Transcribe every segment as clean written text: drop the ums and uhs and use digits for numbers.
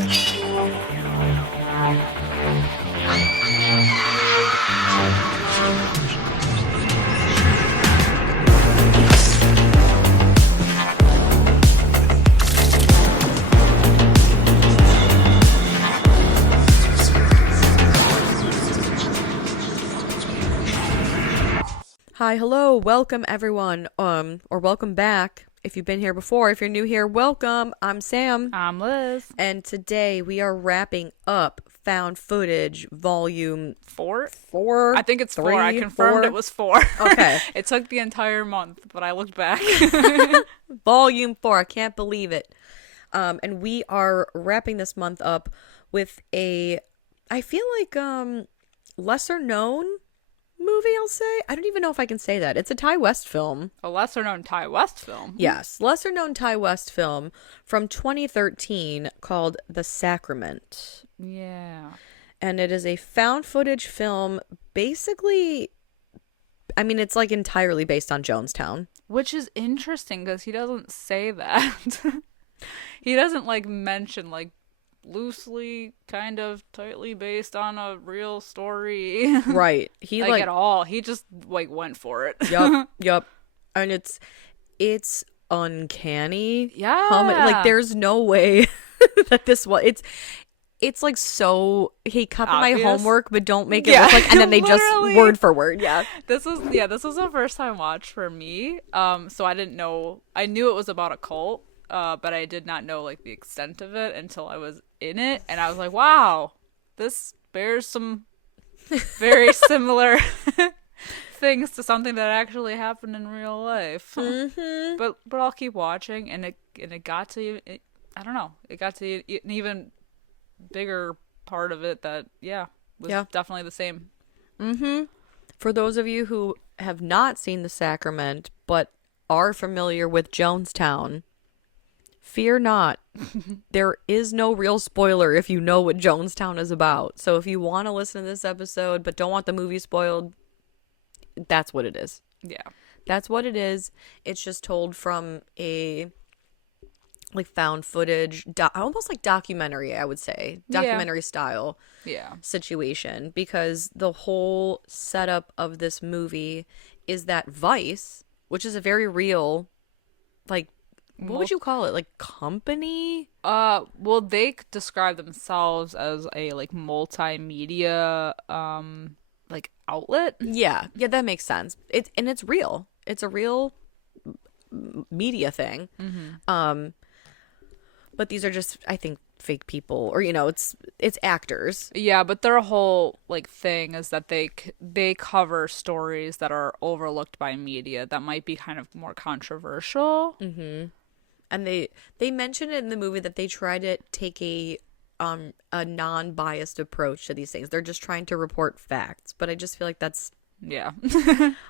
Hi, hello, welcome everyone, or welcome back. If you've been here before, if you're new here, welcome. I'm Sam. I'm Liz. And today we are wrapping up Found Footage Volume 4? 4? I think it's 3, 4. I confirmed 4? it was 4. Okay. It took the entire month, but I looked back. Volume 4, I can't believe it. And we are wrapping this month up with I feel like, lesser known movie, I'll say. I don't even know if I can say that. It's a Ty West film. A lesser-known Ty West film. Yes, lesser known Ty West film from 2013 called The Sacrament. Yeah. And it is a found footage film, basically, I mean, it's like entirely based on Jonestown. Which is interesting because he doesn't say that. He doesn't mention loosely, kind of tightly based on a real story. Right. He at all. He just went for it. Yup. And it's uncanny. Yeah. There's no way that this was it's like so hey, copy my homework but don't make it look like, and then they just word for word. Yeah. This was a first time watch for me. So I didn't know. I knew it was about a cult. But I did not know the extent of it until I was in it, and I was like, "Wow, this bears some very similar things to something that actually happened in real life." Mm-hmm. But I'll keep watching, and it got to I don't know, it got to an even bigger part of it that was definitely the same. Mm-hmm. For those of you who have not seen The Sacrament but are familiar with Jonestown, fear not. There is no real spoiler if you know what Jonestown is about. So if you want to listen to this episode but don't want the movie spoiled, that's what it is. Yeah. That's what it is. It's just told from a found footage, almost like documentary, I would say. Documentary style situation. Because the whole setup of this movie is that Vice, which is a very real, what would you call it? Company? Well, they describe themselves as a multimedia outlet. Yeah, that makes sense. It's real. It's a real media thing. Mm-hmm. But these are just, I think, fake people, or it's actors. Yeah, but their whole thing is that they cover stories that are overlooked by media that might be kind of more controversial. Mm-hmm. And they mention it in the movie that they try to take a non-biased approach to these things. They're just trying to report facts, but I just feel like that's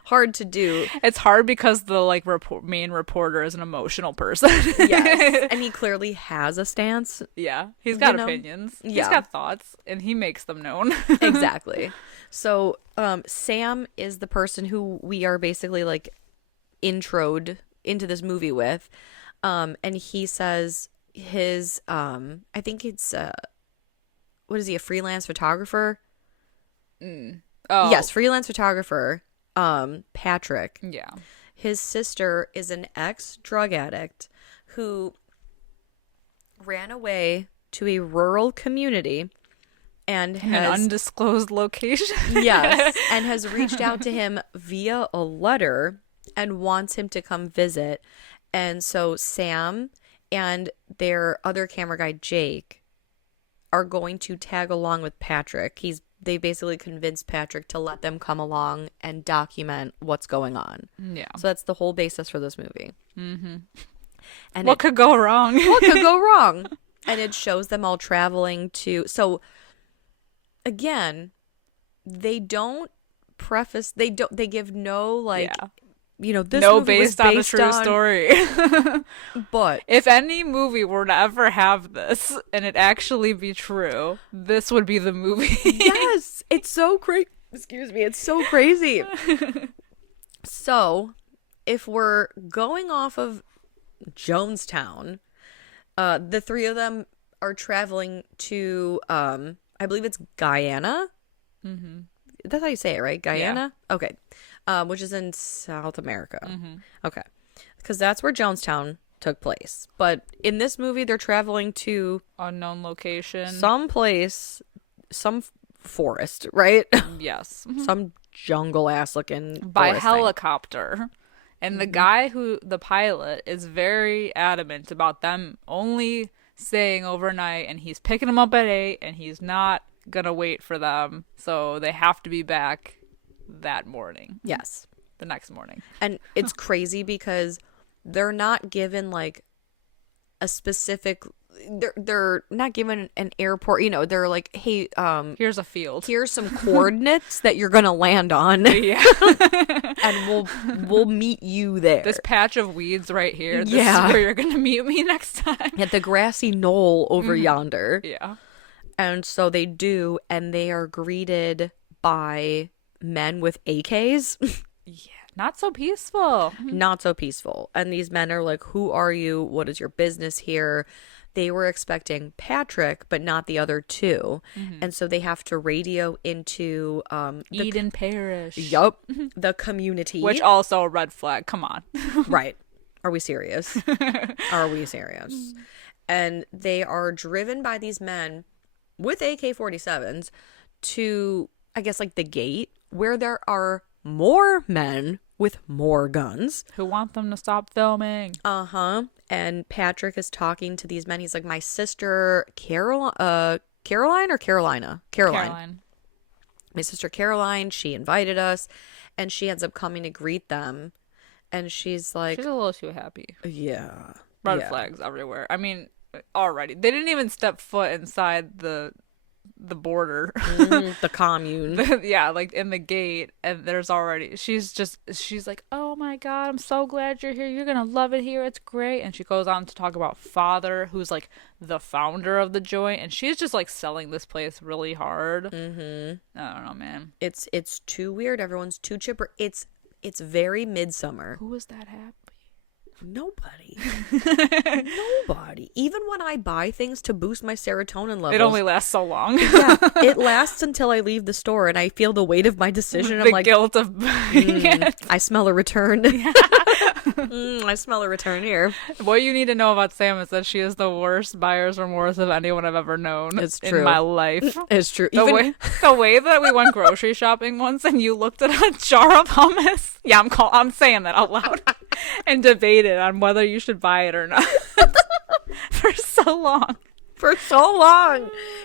hard to do. It's hard because the main reporter is an emotional person. Yes, and he clearly has a stance. Yeah, he's got opinions. Yeah. He's got thoughts, and he makes them known. Exactly. So, Sam is the person who we are basically introed into this movie with. And he says his, I think it's, what is he, a freelance photographer? Oh. Yes, freelance photographer, Patrick. Yeah. His sister is an ex-drug addict who ran away to a rural community and in an undisclosed location. Yes, and has reached out to him via a letter and wants him to come visit. And so Sam and their other camera guy, Jake, are going to tag along with Patrick. They basically convinced Patrick to let them come along and document what's going on. Yeah. So that's the whole basis for this movie. Mm-hmm. And what could go wrong? What could go wrong? And it shows them all traveling to... So, again, they don't preface... They give no, this no movie based on a true story. But if any movie were to ever have this and it actually be true, this would be the movie. Yes, it's so crazy. Excuse me, it's so crazy. So, if we're going off of Jonestown, the three of them are traveling to, I believe it's Guyana. Mm-hmm. That's how you say it, right? Guyana? Yeah. Okay. Which is in South America. Mm-hmm. Okay. Because that's where Jonestown took place. But in this movie, they're traveling to... unknown location. Some place, some forest, right? Yes. Some jungle-ass looking by helicopter. Thing. And the guy the pilot, is very adamant about them only staying overnight, and he's picking them up at 8, and he's not gonna wait for them, so they have to be back that morning. Yes. The next morning. And it's crazy because they're not given like a specific, they're not given an airport, you know, they're like, hey, here's a field, here's some coordinates that you're gonna land on. Yeah. And we'll meet you there. This patch of weeds right here, this is where you're gonna meet me next time. At the grassy knoll over yonder. Yeah. And so they do, and they are greeted by men with AKs. Yeah. Not so peaceful. Not so peaceful. And these men are like, who are you? What is your business here? They were expecting Patrick, but not the other two. Mm-hmm. And so they have to radio into Eden Parish. Yup. The community. Which also a red flag. Come on. Right. Are we serious? Are we serious? And they are driven by these men with AK-47s to, I guess, like the gate where there are more men with more guns who want them to stop filming. And Patrick is talking to these men. He's like, my sister Caroline or Carolina? Caroline. My sister Caroline, she invited us, and she ends up coming to greet them, and she's like, she's a little too happy. Yeah. Red flags everywhere. I mean, already they didn't even step foot inside the border. The commune. Yeah, like in the gate, and there's already she's like, oh my god, I'm so glad you're here, you're gonna love it here, it's great. And she goes on to talk about Father, who's like the founder of the joint, and she's just like selling this place really hard. I don't know, man. It's too weird. Everyone's too chipper. It's very Midsummer. Who is that happy? Nobody. Nobody. Even when I buy things to boost my serotonin levels, it only lasts so long. Yeah, it lasts until I leave the store and I feel the weight of my decision. The I'm like, guilt of buying it. I smell a return. I smell a return here. What you need to know about Sam is that she is the worst buyer's remorse of anyone I've ever known. It's true. In my life. It's true. The way that we went grocery shopping once and you looked at a jar of hummus. Yeah, I'm saying that out loud. And debated on whether you should buy it or not. For so long.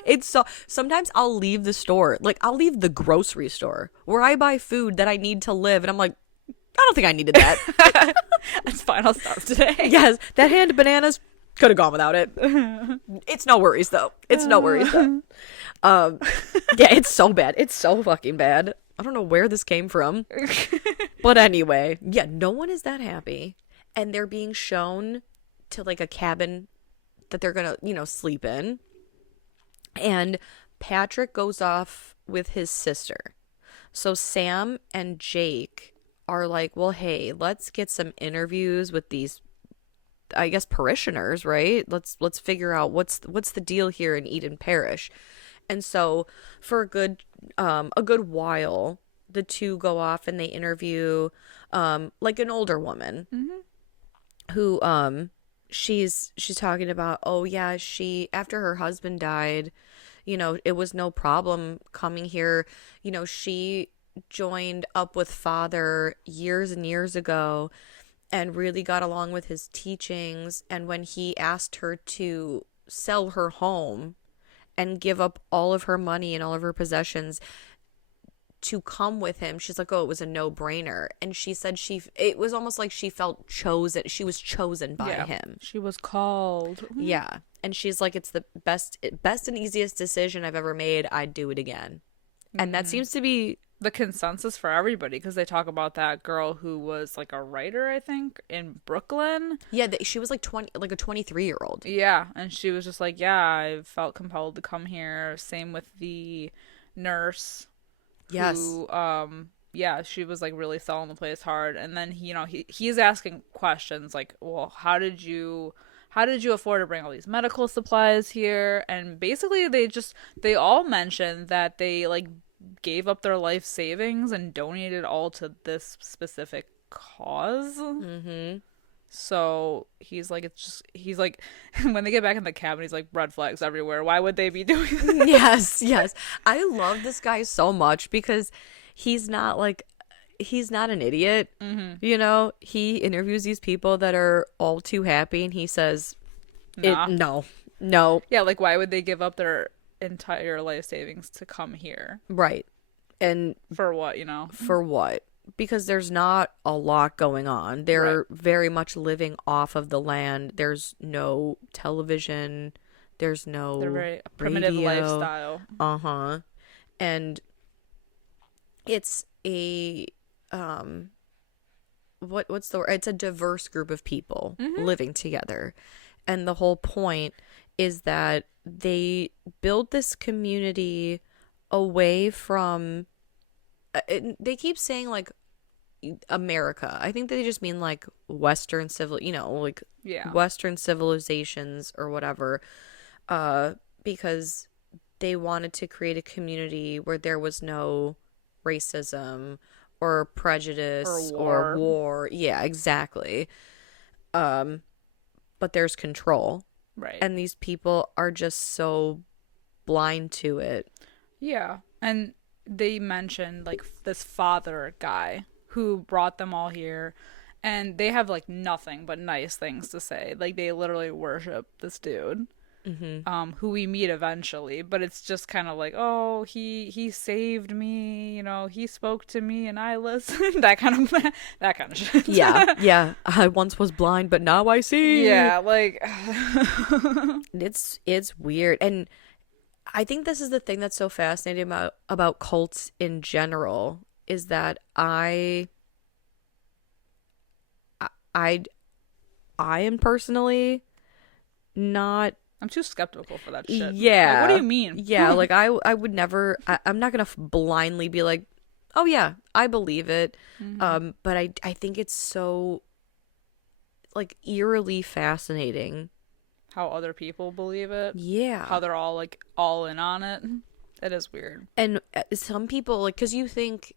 It's so, sometimes I'll leave the store, like I'll leave the grocery store where I buy food that I need to live, and I'm like, I don't think I needed that. That's fine, I'll stop today. Yes, that hand of bananas could have gone without it. It's no worries though. Yeah, it's so bad. It's so fucking bad. I don't know where this came from. But anyway, yeah, no one is that happy. And they're being shown to like a cabin that they're going to, sleep in. And Patrick goes off with his sister. So Sam and Jake are like, well, hey, let's get some interviews with these, I guess, parishioners, right? Let's figure out what's the deal here in Eden Parish. And so for a good while, the two go off and they interview like an older woman who she's talking about, oh yeah, she, after her husband died, it was no problem coming here. She joined up with Father years and years ago and really got along with his teachings. And when he asked her to sell her home and give up all of her money and all of her possessions to come with him, she's like, oh, it was a no-brainer. And she said it was almost like she felt chosen. She was chosen by him. She was called. Yeah. And she's like, it's the best and easiest decision I've ever made. I'd do it again. And that seems to be the consensus for everybody, because they talk about that girl who was like a writer, I think, in Brooklyn. Yeah, she was like 20, like a 23-year-old. Yeah, and she was just like, yeah, I felt compelled to come here. Same with the nurse. Yes. Who, she was like really selling the place hard. And then he's asking questions like, well, how did you how did you afford to bring all these medical supplies here? And basically they all mentioned that they like gave up their life savings and donated all to this specific cause. Mm-hmm. So he's like, when they get back in the cabin, he's like, red flags everywhere. Why would they be doing this? Yes, yes. I love this guy so much because he's not an idiot. Mm-hmm. You know, he interviews these people that are all too happy and he says, Nah. no. Yeah, like, why would they give up their entire life savings to come here? Right. And for what, you know? For what? Because there's not a lot going on. They're very much living off of the land. There's no television. There's no They're very primitive radio. lifestyle. Uh-huh. And it's a what's the word? It's a diverse group of people living together. And the whole point is that they build this community away from they keep saying like America. I think they just mean like Western Western civilizations or whatever, because they wanted to create a community where there was no racism or prejudice or war. Yeah, exactly. But there's control. Right. And these people are just so blind to it. Yeah. And they mentioned like this father guy who brought them all here, and they have like nothing but nice things to say. Like they literally worship this dude, who we meet eventually. But it's just kind of like, oh, he saved me, you know, he spoke to me and I listened. that kind of shit. Yeah. I once was blind, but now I see. Yeah, like it's weird. And I think this is the thing that's so fascinating about cults in general is that I am personally not. I'm too skeptical for that shit. Yeah. Like, what do you mean? Yeah, like I would never. I'm not gonna blindly be like, oh yeah, I believe it. But I think it's so like eerily fascinating how other people believe it. Yeah. How they're all like all in on it. It is weird. And some people like, because you think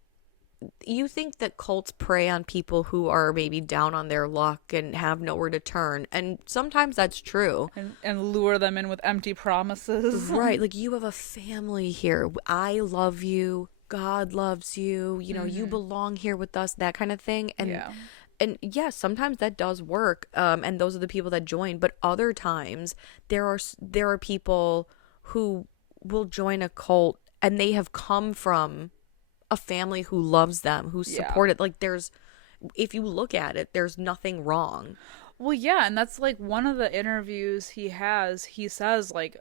that cults prey on people who are maybe down on their luck and have nowhere to turn, and sometimes that's true, and lure them in with empty promises. Right, like you have a family here, I love you, God loves you, you know, you belong here with us, that kind of thing. And yes, sometimes that does work, and those are the people that join. But other times, there are people who will join a cult, and they have come from a family who loves them, who support it. Like if you look at it, there's nothing wrong. Well, yeah, and that's like one of the interviews he has. He says like,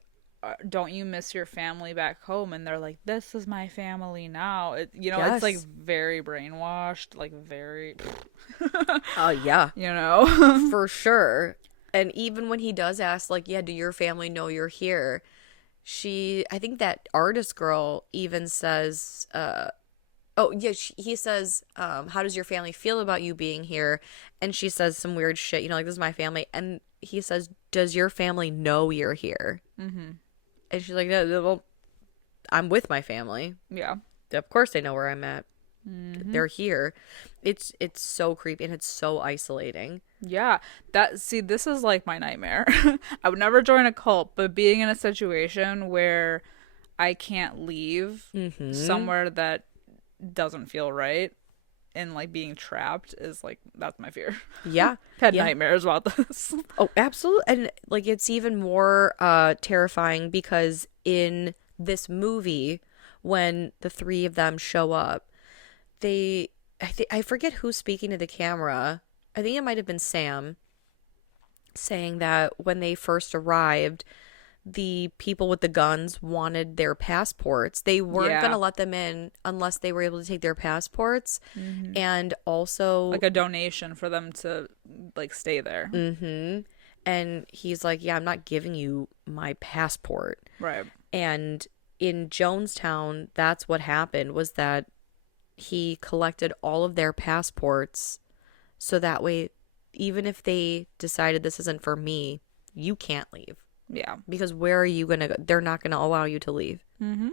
don't you miss your family back home? And they're like, this is my family now. It's like very brainwashed, like very Oh yeah, you know. For sure. And even when he does ask like, yeah, do your family know you're here, I think that artist girl even says he says, how does your family feel about you being here? And she says some weird shit, you know, like, this is my family. And he says, does your family know you're here? And she's like, no, well, I'm with my family. Yeah. Of course they know where I'm at. They're here. It's so creepy, and it's so isolating. Yeah. This is like my nightmare. I would never join a cult, but being in a situation where I can't leave somewhere that doesn't feel right and like being trapped is like, that's my fear. Yeah. Had nightmares about this. Oh, absolutely. And like it's even more terrifying because in this movie, when the three of them show up, I forget who's speaking to the camera. I think it might have been Sam saying that when they first arrived, the people with the guns wanted their passports. They weren't going to let them in unless they were able to take their passports. And also like a donation for them to like stay there. And he's like, yeah, I'm not giving you my passport. Right. And in Jonestown, that's what happened, was that he collected all of their passports so that way, even if they decided this isn't for me, you can't leave. Yeah. Because where are you going to go? They're not going to allow you to leave. Mm-hmm.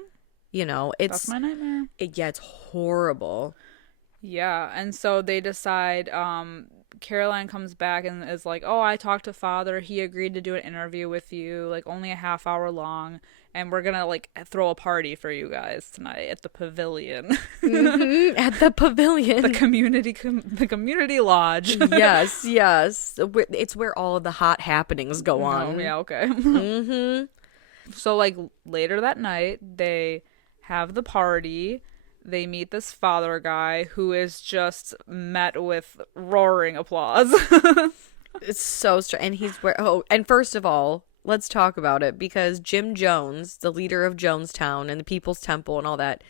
You know, that's my nightmare. It's horrible. Yeah. And so they decide, Caroline comes back and is like, oh, I talked to father. He agreed to do an interview with you, like only a half hour long. And we're going to like throw a party for you guys tonight at the pavilion. Mm-hmm. At the pavilion. The community lodge. Yes. It's where all of the hot happenings go on. Oh, yeah, okay. Mm-hmm. So like later that night, they have the party. They meet this father guy who is just met with roaring applause. It's so strange. And he's and first of all, let's talk about it, because Jim Jones, the leader of Jonestown and the People's Temple and all that,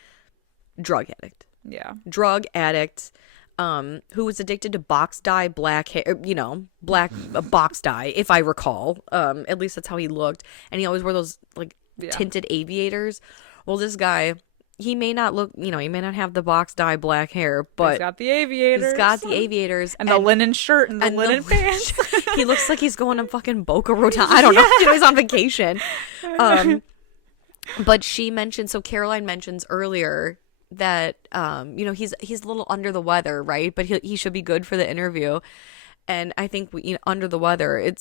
drug addict. Yeah. Drug addict, who was addicted to box dye, black hair, box dye, if I recall. At least that's how he looked. And he always wore those like tinted aviators. Well, this guy, he may not look, he may not have the box dye black hair, but he's got the aviators. And the linen shirt and the linen pants. He looks like he's going to fucking Boca Raton. I don't know. He's on vacation. But so Caroline mentions earlier that, he's a little under the weather, right? But he should be good for the interview. And I think, under the weather,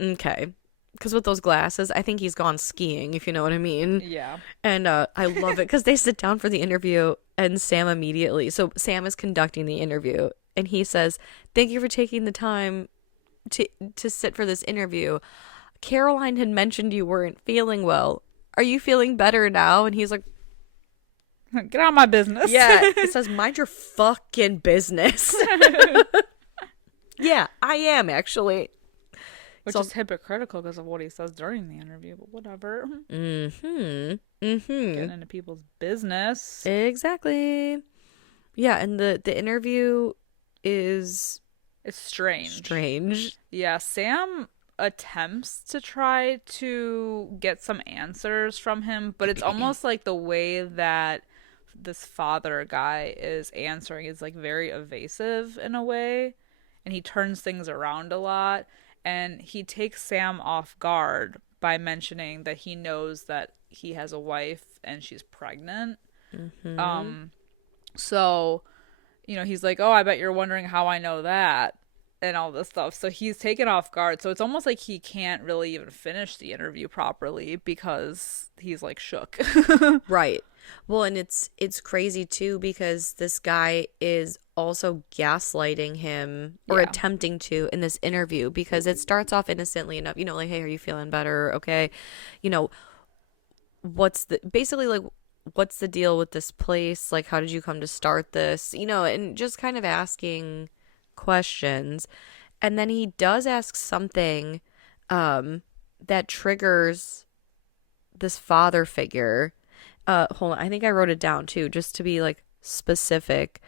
okay. Because with those glasses, I think he's gone skiing, if you know what I mean. Yeah. And I love it because they sit down for the interview and Sam is conducting the interview and he says, thank you for taking the time to sit for this interview. Caroline had mentioned you weren't feeling well. Are you feeling better now? And he's like, get out of my business. Yeah. He says, mind your fucking business. Yeah, I am actually. Which is hypocritical because of what he says during the interview, but whatever. Mm-hmm. Getting into people's business. Exactly. Yeah, and the interview is... It's strange. Strange. Yeah, Sam attempts to try to get some answers from him, but it's almost like the way that this father guy is answering is like very evasive in a way, and he turns things around a lot. And he takes Sam off guard by mentioning that he knows that he has a wife and she's pregnant. Mm-hmm. So, he's like, oh, I bet you're wondering how I know that and all this stuff. So he's taken off guard. So it's almost like he can't really even finish the interview properly because he's like shook. Right. Well, and it's crazy too because this guy is also gaslighting him or attempting to in this interview because it starts off innocently enough, like, hey, are you feeling better? Okay. What's the deal with this place? Like, how did you come to start this? And just kind of asking questions. And then he does ask something that triggers this father figure. Hold on. I think I wrote it down too, just to be like specific.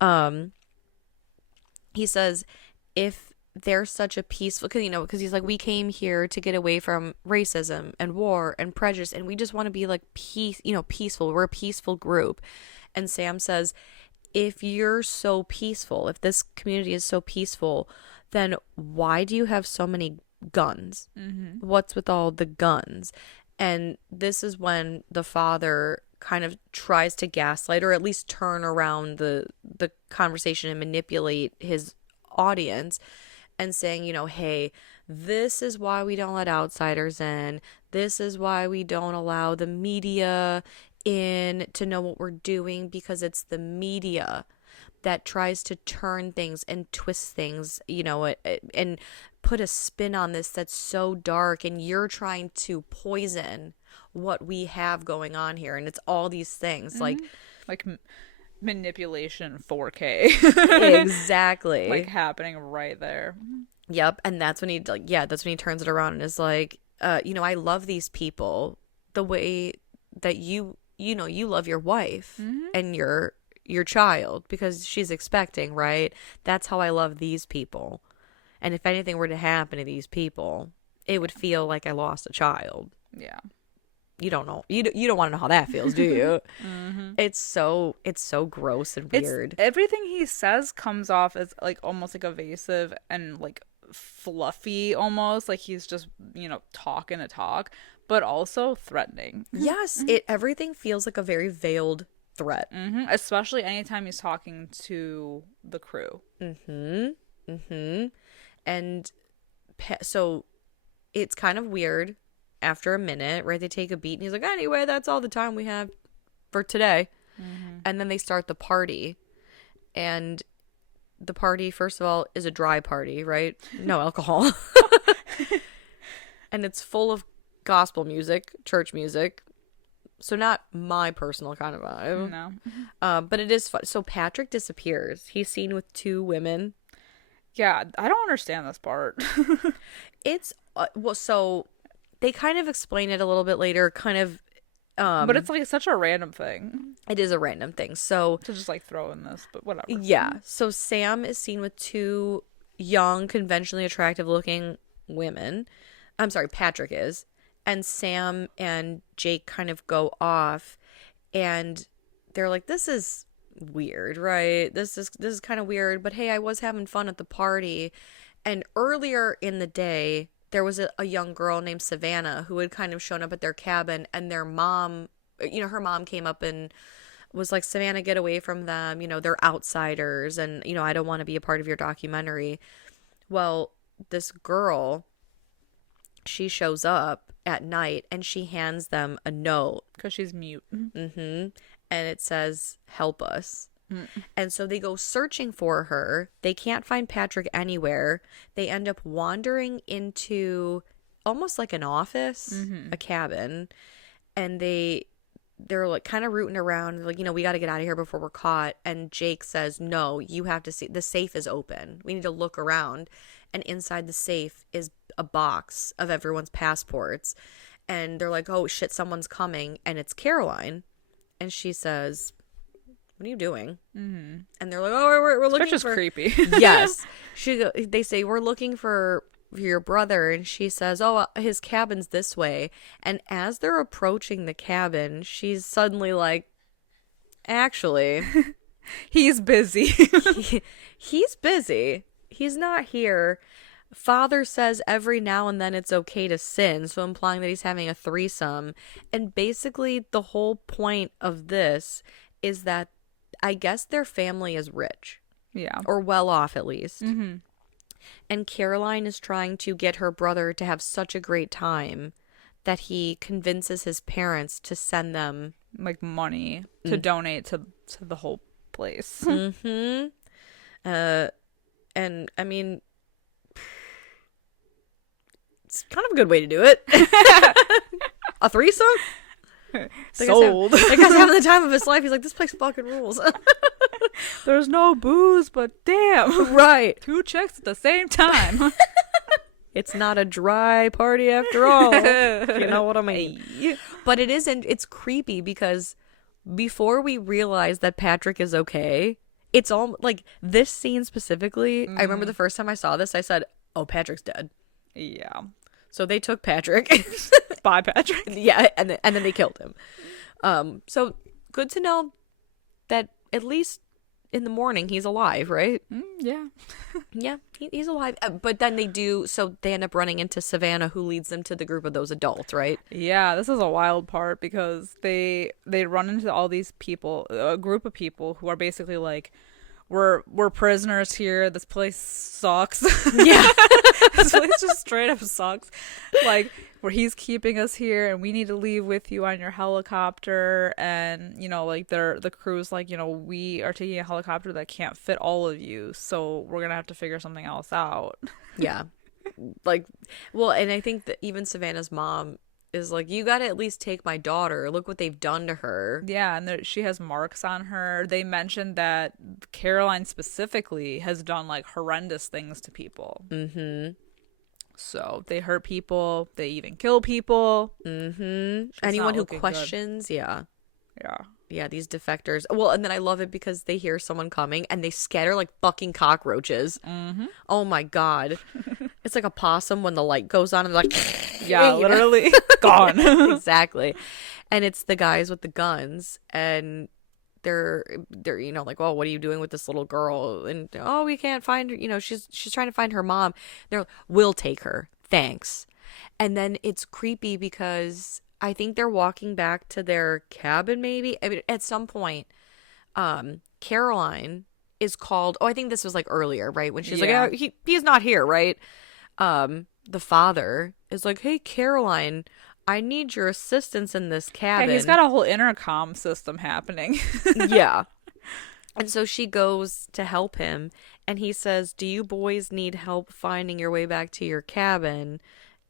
He says, if they're such a peaceful, because he's like, we came here to get away from racism and war and prejudice, and we just want to be like peaceful. We're a peaceful group. And Sam says, if you're so peaceful, if this community is so peaceful, then why do you have so many guns? Mm-hmm. What's with all the guns? And this is when the father kind of tries to gaslight or at least turn around the conversation and manipulate his audience and saying, hey, this is why we don't let outsiders in. This is why we don't allow the media in to know what we're doing, because it's the media that tries to turn things and twist things, and put a spin on this that's so dark, and you're trying to poison what we have going on here. And it's all these things like manipulation 4K. Exactly. Like happening right there. Yep. And that's when he turns it around and is like, I love these people the way that you love your wife and your child because she's expecting, right? That's how I love these people. And if anything were to happen to these people, it would feel like I lost a child. Yeah. You don't know. You don't want to know how that feels, do you? Mm-hmm. It's so gross and weird. Everything he says comes off as like almost like evasive and like fluffy almost, like he's just, talking to talk, but also threatening. Yes, everything feels like a very veiled threat. Especially anytime he's talking to the crew. And so it's kind of weird after a minute, right? They take a beat and he's like, anyway, that's all the time we have for today. And then they start the party. And the party, first of all, is a dry party, right? No alcohol. And it's full of gospel music, church music. So not my personal kind of vibe. No. But it is fun. So Patrick disappears. He's seen with 2 women. Yeah, I don't understand this part. It's, well, so they kind of explain it a little bit later, kind of. But it's like such a random thing. It is a random thing. So to just like throw in this, but whatever. Yeah. So Sam is seen with 2 young, conventionally attractive looking women. I'm sorry, Patrick is. And Sam and Jake kind of go off and they're like, this is weird, right? This is kind of weird, but hey, I was having fun at the party. And earlier in the day, there was a young girl named Savannah who had kind of shown up at their cabin, and their mom, her mom came up and was like, Savannah, get away from them. They're outsiders, and, I don't want to be a part of your documentary. Well, this girl, she shows up at night and she hands them a note. Because she's mute. And it says, help us. And so they go searching for her. They can't find Patrick anywhere. They end up wandering into almost like an office, a cabin. And they're like kind of rooting around. Like, we got to get out of here before we're caught. And Jake says, no, you have to see. The safe is open. We need to look around. And inside the safe is a box of everyone's passports. And they're like, oh, shit, someone's coming. And it's Caroline. And she says, what are you doing? And they're like, oh, we're looking for... Which is creepy. Yes. They say, we're looking for your brother. And she says, oh, his cabin's this way. And as they're approaching the cabin, she's suddenly like, actually... He's busy. He's busy. He's not here. Father says every now and then it's okay to sin, so implying that he's having a threesome. And basically the whole point of this is that I guess their family is rich. Yeah. Or well off, at least. And Caroline is trying to get her brother to have such a great time that he convinces his parents to send them like money to donate to the whole place. And I mean, it's kind of a good way to do it. A threesome? Sold. That guy's having the time of his life. He's like, this place fucking rules. There's no booze, but damn. Right. 2 chicks at the same time. It's not a dry party after all. You know what I mean? But it isn't. It's creepy because before we realize that Patrick is okay, it's all like this scene specifically. I remember the first time I saw this, I said, oh, Patrick's dead. Yeah. So they took Patrick. Bye, Patrick. Yeah, and then they killed him. So good to know that at least in the morning he's alive, right? Yeah. Yeah, he's alive. But then they end up running into Savannah, who leads them to the group of those adults, right? Yeah, this is a wild part because they run into all these people, a group of people who are basically like, we're prisoners here. This place sucks. Yeah. This place just straight up sucks. Like, where he's keeping us here and we need to leave with you on your helicopter. And, like the crew's like, we are taking a helicopter that can't fit all of you. So we're going to have to figure something else out. Yeah. Like, well, and I think that even Savannah's mom is like, you gotta at least take my daughter. Look what they've done to her. Yeah, and she has marks on her. They mentioned that Caroline specifically has done like horrendous things to people. So they hurt people. They even kill people. Anyone who questions, good. Yeah, these defectors. Well, and then I love it because they hear someone coming and they scatter like fucking cockroaches. Oh my god. It's like a possum when the light goes on and they're like, yeah, literally gone. Exactly. And it's the guys with the guns, and they're like, oh, what are you doing with this little girl? And oh, we can't find her. She's trying to find her mom. They're like, we'll take her, thanks. And then it's creepy because I think they're walking back to their cabin, maybe. I mean, at some point, Caroline is called. Oh, I think this was like earlier, right? When she's like, oh, he's not here, right? The father is like, hey, Caroline, I need your assistance in this cabin. Yeah, he's got a whole intercom system happening. Yeah. And so she goes to help him, and he says, do you boys need help finding your way back to your cabin?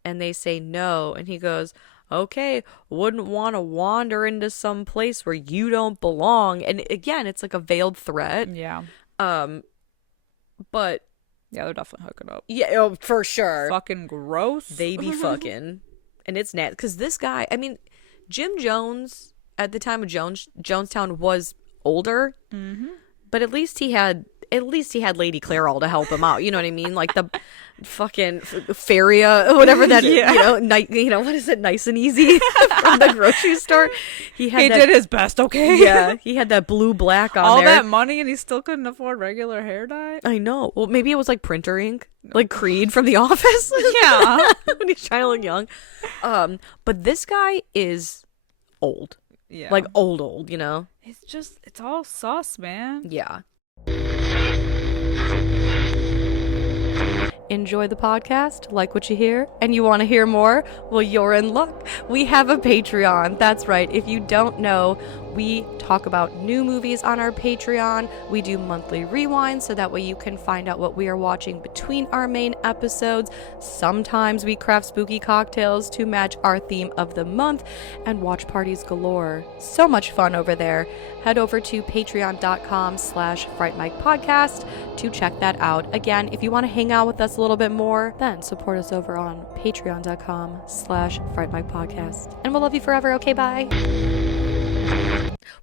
And they say no. And he goes, okay, wouldn't want to wander into some place where you don't belong. And again, it's like a veiled threat. Yeah. But yeah, they're definitely hooking up. Yeah, oh, for sure. Fucking gross. They be fucking. And it's nasty. Because this guy, I mean, Jim Jones, at the time of Jonestown, was older. Mm-hmm. But at least he had Lady Clairol to help him out. You know what I mean? Like the fucking Faria or whatever that what is it? Nice and Easy from the grocery store. He did his best, okay? Yeah, he had that blue black on all there. that money, and he still couldn't afford regular hair dye. I know. Well, maybe it was like printer ink, like Creed from The Office. Yeah, when he's trying to look young. But this guy is old. Yeah, like old. You know. It's all sus, man. Yeah. Enjoy the podcast, like what you hear, and you want to hear more? Well, you're in luck. We have a Patreon. That's right. If you don't know, we talk about new movies on our Patreon. We do monthly rewinds so that way you can find out what we are watching between our main episodes. Sometimes we craft spooky cocktails to match our theme of the month, and watch parties galore. So much fun over there. Head over to patreon.com/Fright Mic podcast to check that out. Again, if you want to hang out with us a little bit more, then support us over on patreon.com/Fright Mic podcast. And we'll love you forever. Okay, bye.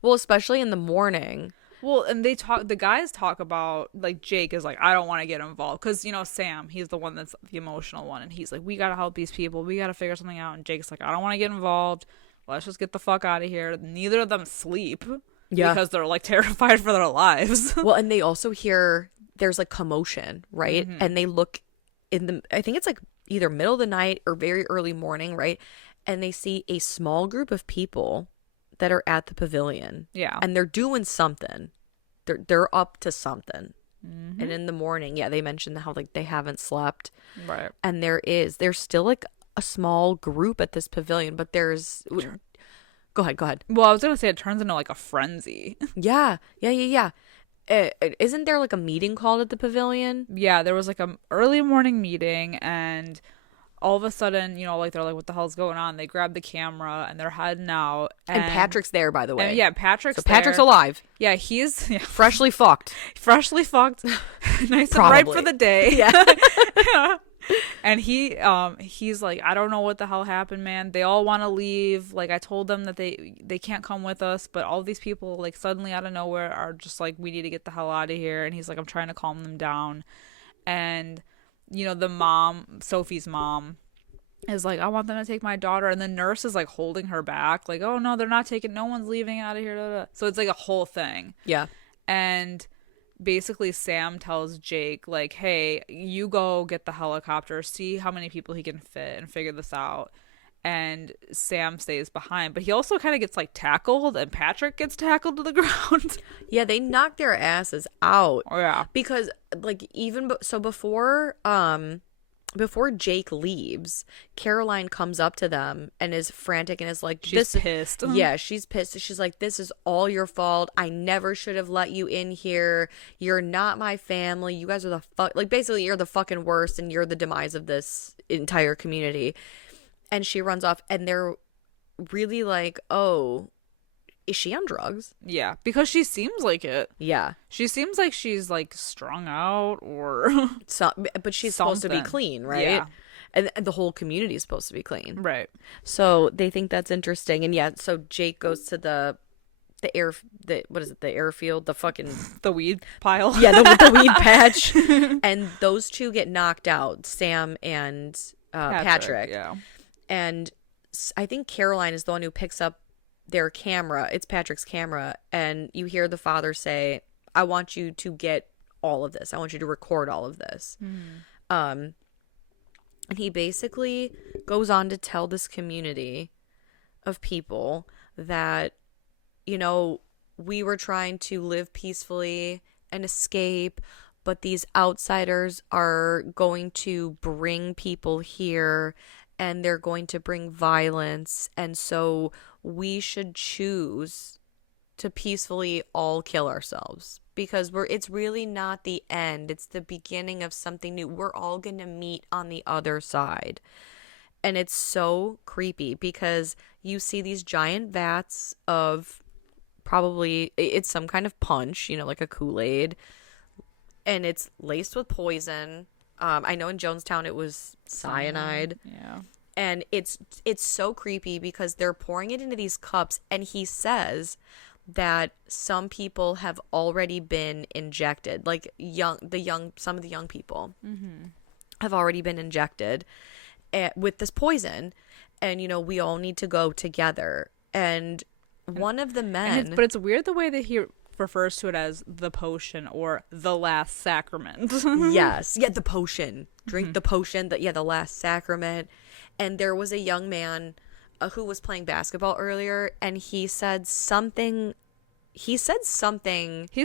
Well, especially in the morning. Well, and the guys talk about, like, Jake is like, I don't want to get involved. Because, Sam, he's the one that's the emotional one. And he's like, we got to help these people. We got to figure something out. And Jake's like, I don't want to get involved. Let's just get the fuck out of here. Neither of them sleep. Yeah. Because they're, like, terrified for their lives. Well, and they also hear there's, like, commotion, right? Mm-hmm. And they look I think it's, like, either middle of the night or very early morning, right? And they see a small group of people that are at the pavilion. Yeah. And they're doing something. They're up to something. Mm-hmm. And in the morning, they mentioned how, like, they haven't slept. Right. And there's still, like, a small group at this pavilion, but there's... Go ahead. Well, I was going to say it turns into, like, a frenzy. Yeah. Isn't there, like, a meeting called at the pavilion? Yeah, there was, like, a early morning meeting, and all of a sudden, like, they're like, what the hell's going on? They grab the camera, and they're heading out. And Patrick's there, by the way. Yeah, Patrick's Patrick's alive. Yeah, he's... Yeah. Freshly fucked. Nice and ripe for the day. Yeah. And he's like, I don't know what the hell happened, man. They all want to leave. Like, I told them that they can't come with us, but all these people, like, suddenly out of nowhere are just like, we need to get the hell out of here. And he's like, I'm trying to calm them down. And, the mom, Sophie's mom, is like, I want them to take my daughter. And the nurse is, like, holding her back. Like, oh, no, they're not taking, no one's leaving out of here. Blah, blah. So it's, like, a whole thing. Yeah. And basically Sam tells Jake, like, hey, you go get the helicopter, see how many people he can fit and figure this out. And Sam stays behind, but he also kind of gets, like, tackled, and Patrick gets tackled to the ground. Yeah, they knock their asses out. Oh, yeah. Because, like, before Jake leaves, Caroline comes up to them and is frantic and is like, she's pissed. Yeah, she's pissed. She's like, this is all your fault. I never should have let you in here. You're not my family. You guys are basically, you're the fucking worst, and you're the demise of this entire community. And she runs off, and they're really like, oh, is she on drugs? Yeah, because she seems like it. Yeah. She seems like she's, like, strung out or... but she's supposed to be clean, right? Yeah. And the whole community is supposed to be clean. Right. So they think that's interesting. And yeah, so Jake goes to the airfield, the fucking... The weed pile. Yeah, the weed patch. And those two get knocked out, Sam and Patrick. Yeah. And I think Caroline is the one who picks up their camera. It's Patrick's camera. And you hear the father say, I want you to get all of this. I want you to record all of this. And he basically goes on to tell this community of people that, you know, we were trying to live peacefully and escape, but these outsiders are going to bring people here and they're going to bring violence. And so we should choose to peacefully all kill ourselves, because it's really not the end. It's the beginning of something new. We're all going to meet on the other side. And it's so creepy because you see these giant vats of probably, it's some kind of punch, you know, like a Kool-Aid, and it's laced with poison. I know in Jonestown it was cyanide. Yeah. And it's so creepy because they're pouring it into these cups, and he says that some people have already been injected, like some of the young people have already been injected with this poison, and you know, we all need to go together. And one of the men, but it's weird the way that he refers to it as the potion or the last sacrament. Yes, yeah, the potion. Drink the potion. The last sacrament. And there was a young man who was playing basketball earlier, and he said something. He's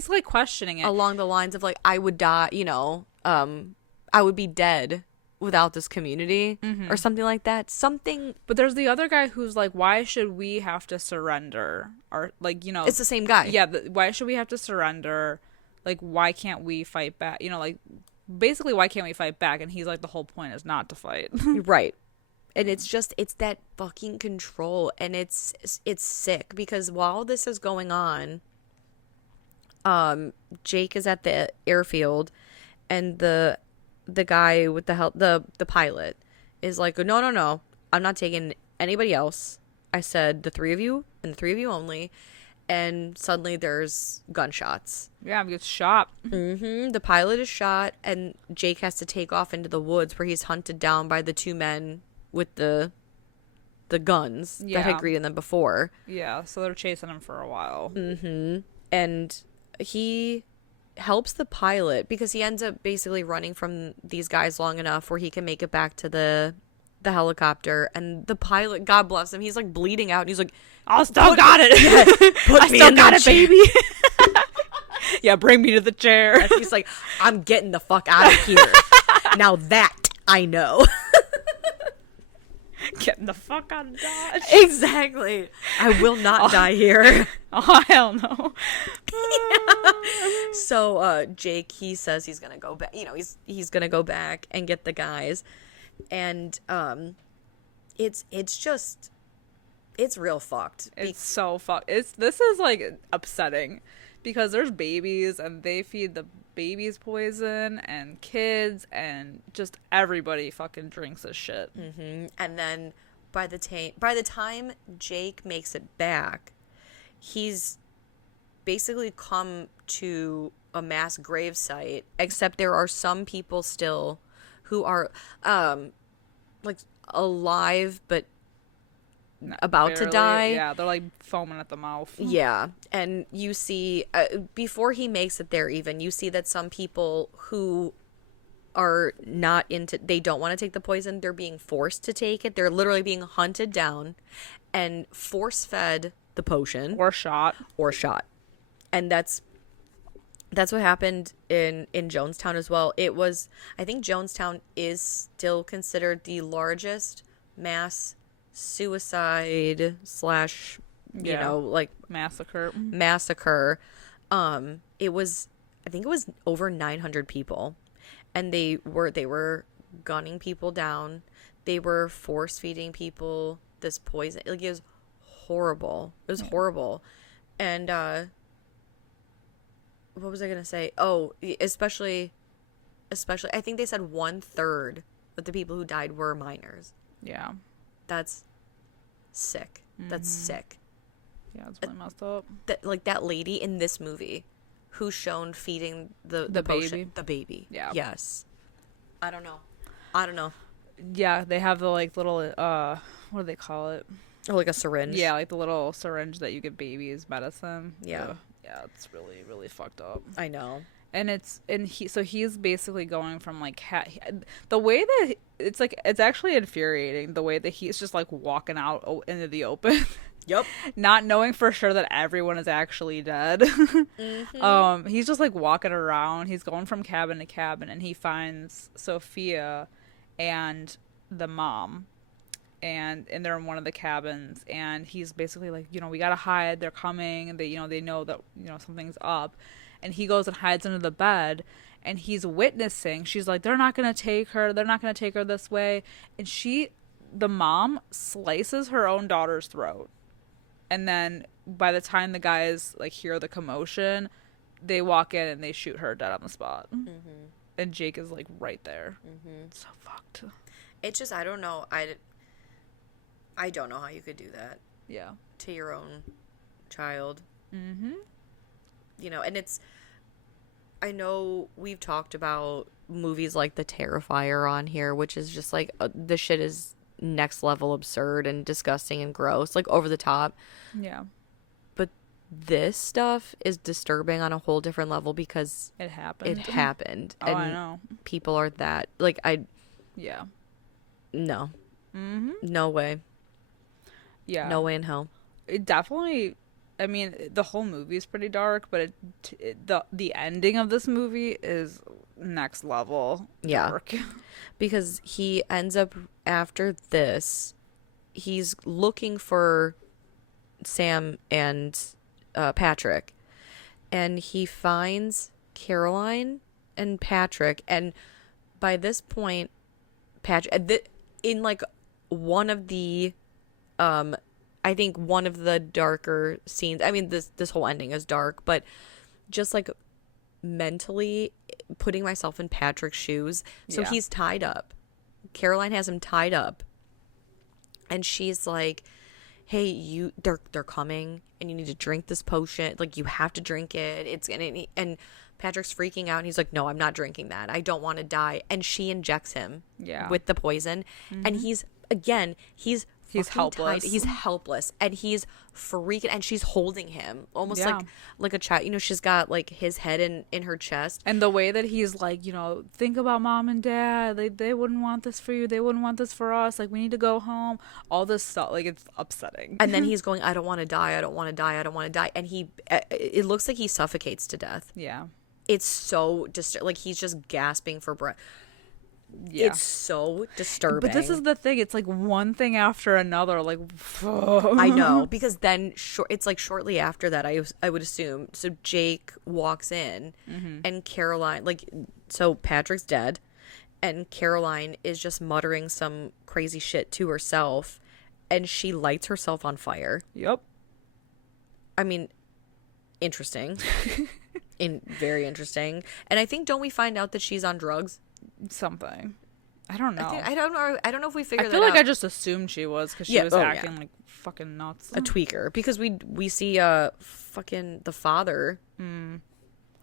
like questioning it along the lines of like, I would die, you know, I would be dead without this community, or something like that. But there's the other guy who's like, why should we have to surrender? Or like, you know, it's the same guy. Yeah. Why should we have to surrender? Like, why can't we fight back? You know, like, basically, why can't we fight back? And he's like, the whole point is not to fight. Right. And it's that fucking control, and it's sick because while this is going on, Jake is at the airfield, and the guy with the pilot is like, no, I'm not taking anybody else. I said the three of you and the three of you only. And suddenly there's gunshots. Yeah, he gets shot. The pilot is shot, and Jake has to take off into the woods where he's hunted down by the two men with the guns that had greeted them before. Yeah, so they're chasing him for a while. And he helps the pilot because he ends up basically running from these guys long enough where he can make it back to the helicopter. And the pilot, God bless him, he's like bleeding out, and he's like, I still got it. Yeah, I still got it, baby. Yeah, bring me to the chair. And he's like, I'm getting the fuck out of here. Now that I know. Getting the fuck out of Dodge. Exactly. I will not die here. Oh, hell no. Yeah. So Jake, he says he's gonna go back. You know, he's gonna go back and get the guys, and it's real fucked. It's so fucked. This is like upsetting because there's babies and they feed the babies poison, and kids, and just everybody fucking drinks this shit. And then by the time Jake makes it back, he's basically come to a mass grave site, except there are some people still who are like alive but about to die. Yeah, they're like foaming at the mouth. Yeah. And you see before he makes it there, even you see that some people who are not into, they don't want to take the poison, they're being forced to take it. They're literally being hunted down and force fed the potion or shot. And that's what happened in Jonestown as well. It was, I think Jonestown is still considered the largest mass suicide / you know, like massacre. It was, I think it was over 900 people, and they were gunning people down. They were force feeding people this poison. Like, it was horrible. Horrible. And what was I gonna say? Oh, especially I think they said 1/3 of the people who died were minors. Yeah. That's sick. That's sick. Yeah, it's really messed up. That lady in this movie who's shown feeding the potion, the baby. Yeah. Yes. I don't know. Yeah, they have the like little what do they call it? Oh, like a syringe. Yeah, like the little syringe that you give babies medicine. Yeah. Ugh. Yeah, it's really, really fucked up. I know. And he's basically going from like the way that it's like, it's actually infuriating the way that he's just like walking out into the open. Yep. Not knowing for sure that everyone is actually dead. Mm-hmm. He's just like walking around. He's going from cabin to cabin, and he finds Sophia and the mom, and they're in one of the cabins, and he's basically like, we gotta hide. They're coming, and they know that something's up, and he goes and hides under the bed, and he's witnessing. She's like, they're not gonna take her. They're not gonna take her this way, and the mom slices her own daughter's throat. And then by the time the guys like hear the commotion, they walk in and they shoot her dead on the spot. Mm-hmm. And Jake is like right there. Mm-hmm. It's so fucked. It's just, I don't know. I don't know how you could do that. Yeah. To your own child. Mm-hmm. And I know we've talked about movies like The Terrifier on here, which is just like, the shit is next level absurd and disgusting and gross, like over the top. Yeah. But this stuff is disturbing on a whole different level because it happened. Oh, and I know. People are that like yeah. No. Mm-hmm. No way. Yeah. No way in hell. It definitely, I mean, the whole movie is pretty dark, but the ending of this movie is next level dark. Because he ends up, after this, he's looking for Sam and Patrick, and he finds Caroline and Patrick, and by this point, Patrick, in like one of the I think one of the darker scenes, I mean, this whole ending is dark, but just like mentally putting myself in Patrick's shoes. So he's tied up. Caroline has him tied up, and she's like, hey, they're coming, and you need to drink this potion. Like, you have to drink it. It's gonna, and Patrick's freaking out, and he's like, no, I'm not drinking that. I don't want to die. And she injects him with the poison. Mm-hmm. And he's helpless. He's helpless, and he's freaking, and she's holding him almost like a child. She's got like his head in her chest, and the way that he's like, think about mom and dad. They wouldn't want this for you. They wouldn't want this for us. Like, we need to go home. All this stuff, like, it's upsetting. And then he's going, I don't want to die. I don't want to die. I don't want to die. And it looks like he suffocates to death. Yeah, it's so like he's just gasping for breath. Yeah. It's so disturbing. But this is the thing. It's like one thing after another. Like, I know, because then it's like shortly after that, I would assume. So Jake walks in, mm-hmm. and Caroline, like, so Patrick's dead, and Caroline is just muttering some crazy shit to herself, and she lights herself on fire. Yep. I mean, interesting. Very interesting. And I think, don't we find out that she's on drugs? Something. I don't know. I don't know. I don't know if we figured that out. I feel like I just assumed she was, because she was acting like fucking nuts. A tweaker. Because we see fucking the father. Mm.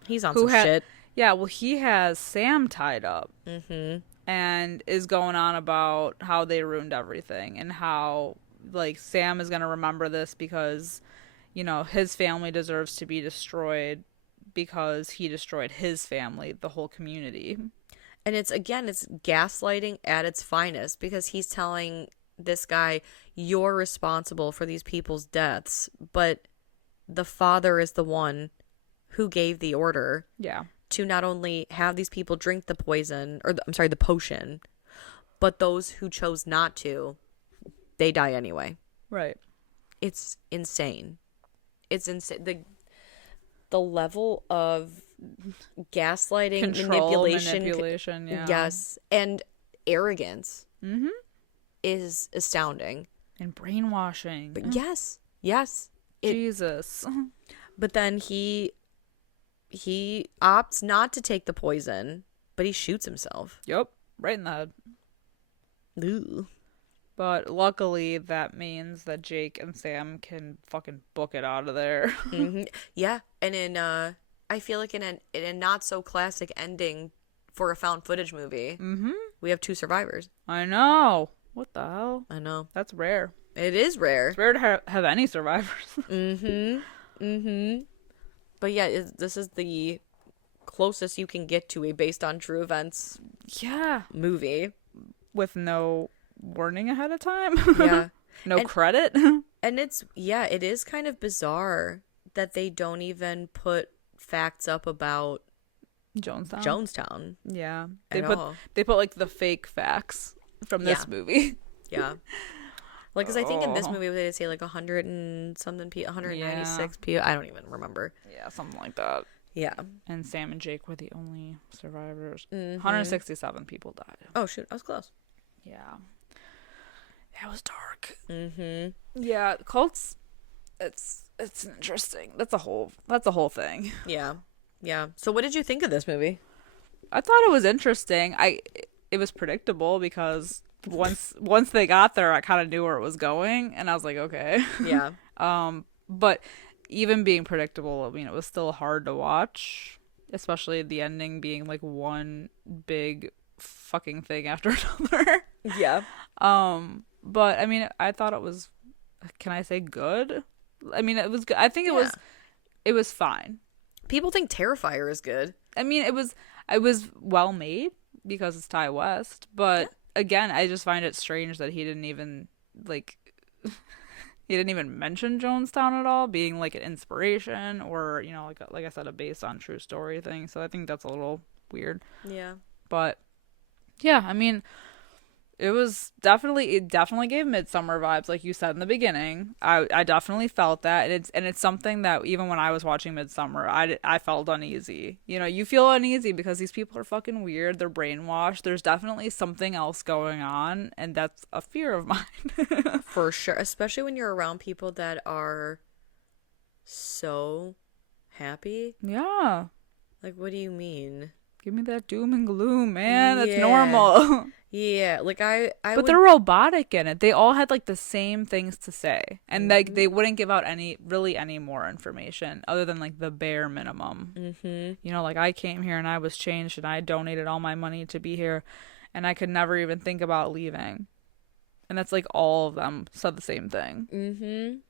He's on some shit. Yeah, well, he has Sam tied up. Mm-hmm. And is going on about how they ruined everything, and how, like, Sam is going to remember this because, his family deserves to be destroyed because he destroyed his family, the whole community. And it's gaslighting at its finest, because he's telling this guy, you're responsible for these people's deaths, but the father is the one who gave the order to not only have these people drink the poison, or the potion, but those who chose not to, they die anyway. Right. It's insane. It's insane. The level of gaslighting, manipulation, yes, and arrogance, mm-hmm. is astounding. And brainwashing. But yes. Jesus. But then he opts not to take the poison, but he shoots himself. Yep, right in the head. Ooh. But luckily, that means that Jake and Sam can fucking book it out of there. Mm-hmm. Yeah, and I feel like in a not so classic ending for a found footage movie, mm-hmm. we have 2 survivors. I know. What the hell? I know. That's rare. It is rare. It's rare to have any survivors. But yeah, this is the closest you can get to a based on true events movie. With no warning ahead of time. Yeah. No credit. And it is kind of bizarre that they don't even put facts up about Jonestown. Yeah. They put like the fake facts from this movie. Yeah. Like, because I think in this movie they say like 100 and something people, 196 people. I don't even remember. Yeah, something like that. Yeah. And Sam and Jake were the only survivors. 167 people died. Oh shoot, I was close. Yeah. It was dark. Yeah, cults. It's interesting. That's a whole thing. Yeah. Yeah. So what did you think of this movie? I thought it was interesting. It was predictable because once they got there, I kind of knew where it was going, and I was like, okay. Yeah. But even being predictable, I mean, it was still hard to watch, especially the ending being like one big fucking thing after another. Yeah. But I mean, I thought it was, can I say good? I mean, it was good. I think it was fine. People think Terrifier is good. I mean, it was well made because it's Ty West, but again, I just find it strange that he didn't even mention Jonestown at all, being like an inspiration or, you know, like I said, a based on true story thing. So I think that's a little weird. Yeah. But yeah, I mean, it definitely gave Midsummer vibes, like you said in the beginning. I definitely felt that, and it's something that even when I was watching Midsummer, I felt uneasy. You know, you feel uneasy because these people are fucking weird. They're brainwashed. There's definitely something else going on, and that's a fear of mine. For sure, especially when you're around people that are so happy. Yeah. Like, what do you mean? Give me that doom and gloom, man. That's normal. Yeah, like but they're robotic in it. They all had like the same things to say, and like they wouldn't give out any more information other than like the bare minimum. You know, like I came here and I was changed and I donated all my money to be here, and I could never even think about leaving. And that's like all of them said the same thing.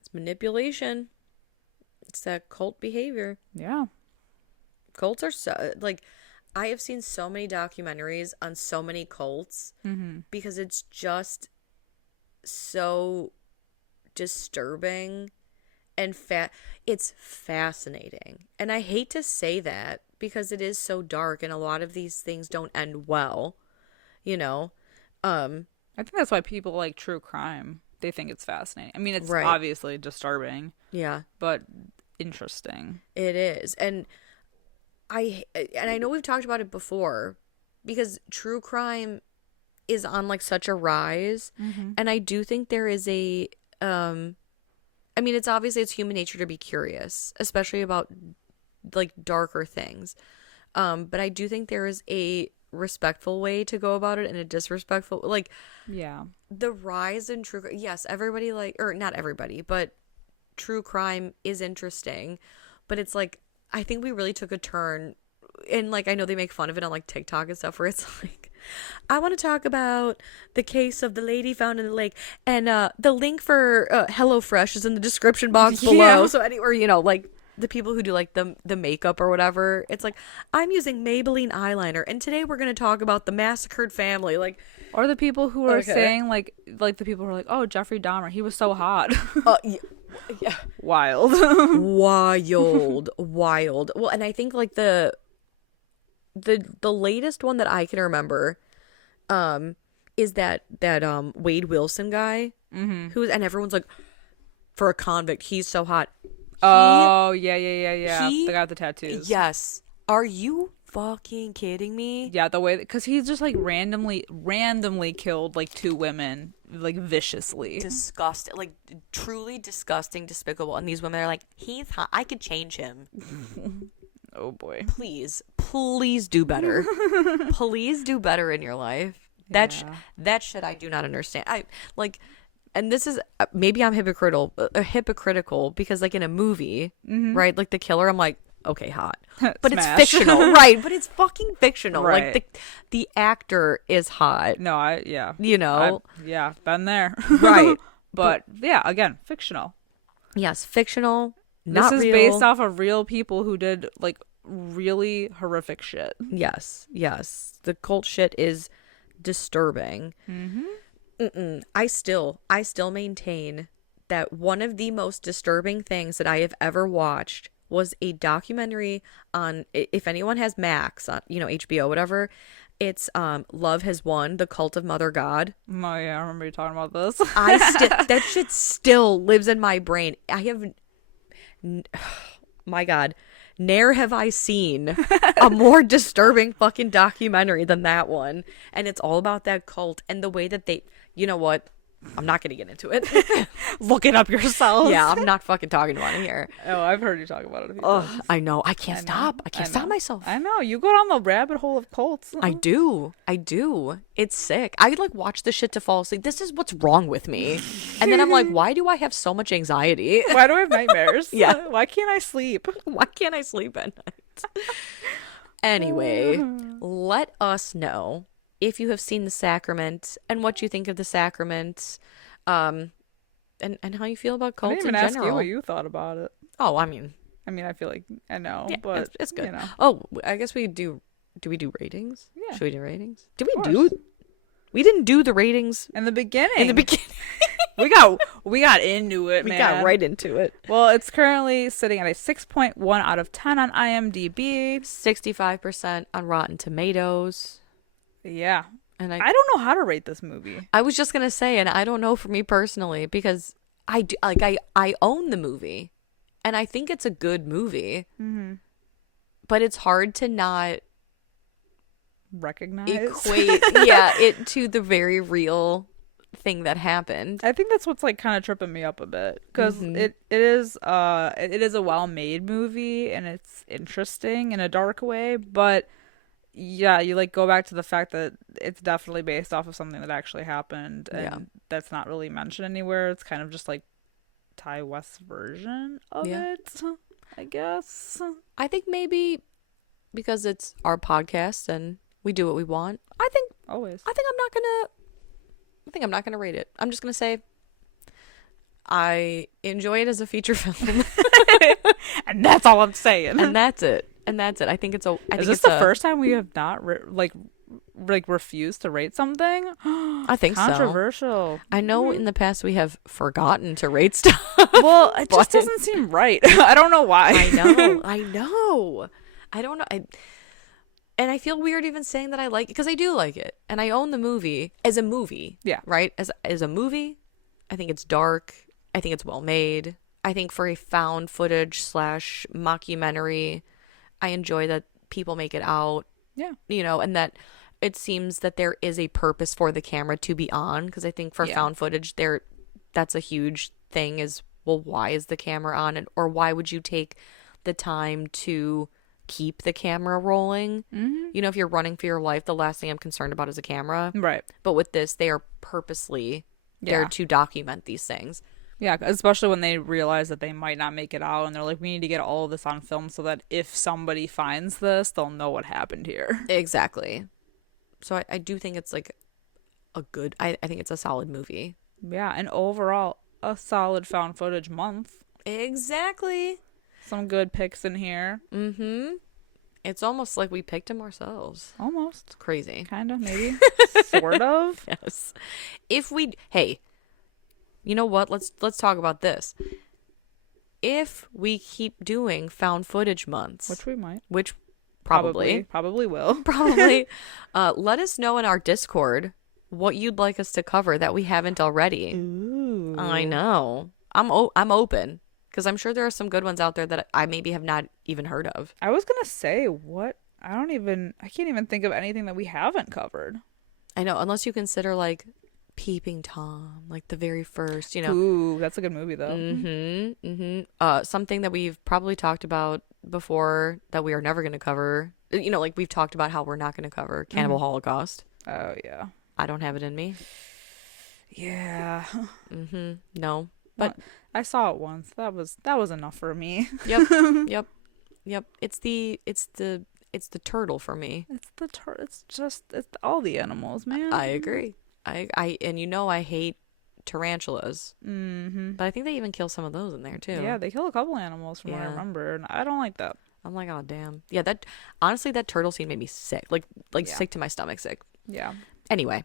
It's manipulation. It's that cult behavior. Yeah. Cults are so, like, I have seen so many documentaries on so many cults because it's just so disturbing and it's fascinating. And I hate to say that because it is so dark and a lot of these things don't end well, you know? I think that's why people like true crime. They think it's fascinating. I mean, it's obviously disturbing. Yeah. But interesting. It is. And I know we've talked about it before because true crime is on like such a rise, and I do think there is a I mean, it's human nature to be curious, especially about like darker things, but I do think there is a respectful way to go about it and a disrespectful, like, the rise in true, yes, everybody, like, or not everybody, but true crime is interesting, but it's like, I think we really took a turn, and like I know they make fun of it on like TikTok and stuff, where it's like, I want to talk about the case of the lady found in the lake, and the link for HelloFresh is in the description box below. So anywhere, you know, like the people who do like the makeup or whatever, it's like, I'm using Maybelline eyeliner, and today we're gonna talk about the massacred family, like, or the people who are saying like the people who are like, oh, Jeffrey Dahmer, he was so hot. Yeah. Wild. Wild. Well, and I think like the latest one that I can remember is that Wade Wilson guy who's, and everyone's like, for a convict, he's so hot. Yeah. The guy with the tattoos. Yes. Are you fucking kidding me? Yeah, the way, because he's just like randomly killed like 2 women, like viciously. Disgusting, like truly disgusting, despicable. And these women are like, he's hot, I could change him. Oh boy. Please do better. Please do better in your life. That shit I do not understand. I like, and this is, maybe I'm hypocritical because like in a movie, right, like the killer, I'm like, okay, hot. But it's Smash. fictional, right? But it's fucking fictional. Right. Like the actor is hot. No, been there. Right. But yeah, again, fictional. Yes, fictional. Not this is real. based off of real people who did like really horrific shit. Yes. The cult shit is disturbing. I still maintain that one of the most disturbing things that I have ever watched was a documentary on, if anyone has Max on, HBO, whatever, it's Love Has Won, The Cult of Mother God. Oh yeah, I remember you talking about this. That shit still lives in my brain. I have, my God, ne'er have I seen a more disturbing fucking documentary than that one. And it's all about that cult and the way that they, you know what? I'm not going to get into it. Look it up yourself. Yeah, I'm not fucking talking about it here. Oh, I've heard you talk about it a few times. I know. I can't stop. I can't stop myself. I know. You go down the rabbit hole of cults. I do. It's sick. I like watch this shit to fall asleep. This is what's wrong with me. And then I'm like, why do I have so much anxiety? Why do I have nightmares? Yeah. Why can't I sleep? Why can't I sleep at night? Anyway, let us know if you have seen The Sacrament and what you think of The Sacrament, and how you feel about cults in general. I didn't even ask you what you thought about it. Oh, I mean, I feel like I know, yeah, but it's good. You know. Oh, I guess we do. Do we do ratings? Yeah. Should we do ratings? Did we do? We didn't do the ratings in the beginning. we got into it, man. We got right into it. Well, it's currently sitting at a 6.1 out of 10 on IMDb, 65% on Rotten Tomatoes. Yeah. And I don't know how to rate this movie. I was just going to say, and I don't know for me personally, because I own the movie and I think it's a good movie, but it's hard to not recognize, equate, it to the very real thing that happened. I think that's what's like kind of tripping me up a bit, because it is a well-made movie and it's interesting in a dark way, but yeah, you like go back to the fact that it's definitely based off of something that actually happened, and that's not really mentioned anywhere. It's kind of just like Ty West's version of it, I guess. I think maybe because it's our podcast and we do what we want. I think I'm not gonna rate it. I'm just gonna say I enjoy it as a feature film, and that's all I'm saying. And that's it. I think it's a. Is this the first time we have not refused to rate something? I think controversial. I know in the past we have forgotten to rate stuff. Well, it just doesn't seem right. I don't know why. I know. I don't know. And I feel weird even saying that I like it, because I do like it, and I own the movie as a movie. Yeah. Right. As a movie, I think it's dark. I think it's well made. I think for a found footage / mockumentary, I enjoy that people make it out. Yeah. And that it seems that there is a purpose for the camera to be on, because I think for found footage that's a huge thing is, well, why is the camera on, or why would you take the time to keep the camera rolling? If you're running for your life, the last thing I'm concerned about is a camera. Right. But with this, they are purposely there to document these things. Yeah, especially when they realize that they might not make it out, and they're like, we need to get all of this on film so that if somebody finds this, they'll know what happened here. Exactly. So I do think it's like a good, I think it's a solid movie. Yeah, and overall, a solid found footage month. Exactly. Some good picks in here. It's almost like we picked them ourselves. Almost. It's crazy. Kind of, maybe. Sort of. Yes. Hey, you know what? Let's talk about this. If we keep doing found footage months, which we might, which probably will, let us know in our Discord what you'd like us to cover that we haven't already. Ooh. I know. I'm open, because I'm sure there are some good ones out there that I maybe have not even heard of. I was gonna say I can't even think of anything that we haven't covered. I know, unless you consider like Peeping Tom, like the very first, Ooh, that's a good movie though. Something that we've probably talked about before that we are never going to cover. Like we've talked about how we're not going to cover Cannibal Holocaust. Oh yeah. I don't have it in me. Yeah. No, but I saw it once. That was enough for me. Yep. Yep. It's the turtle for me. It's the turtle. It's all the animals, man. I agree. I I hate tarantulas. Mm-hmm. But I think they even kill some of those in there too. Yeah, they kill a couple animals from what I remember, and I don't like that. I'm like, oh damn. Yeah, honestly, that turtle scene made me sick. Like sick to my stomach, sick. Yeah. Anyway.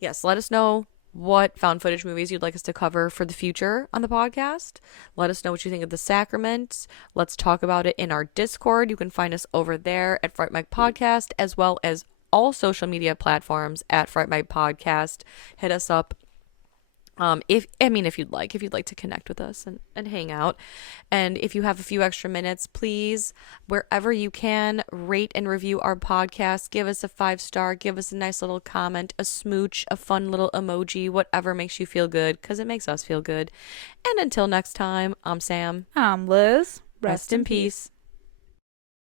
Yes, let us know what found footage movies you'd like us to cover for the future on the podcast. Let us know what you think of The Sacrament. Let's talk about it in our Discord. You can find us over there at Fright Mic Podcast, as well as all social media platforms at Fright Mic Podcast. Hit us up. If you'd like to connect with us and hang out, and if you have a few extra minutes, please, wherever you can, rate and review our podcast. Give us a 5-star, give us a nice little comment, a smooch, a fun little emoji, whatever makes you feel good, because it makes us feel good. And until next time, I'm Sam. I'm Liz. Rest in peace.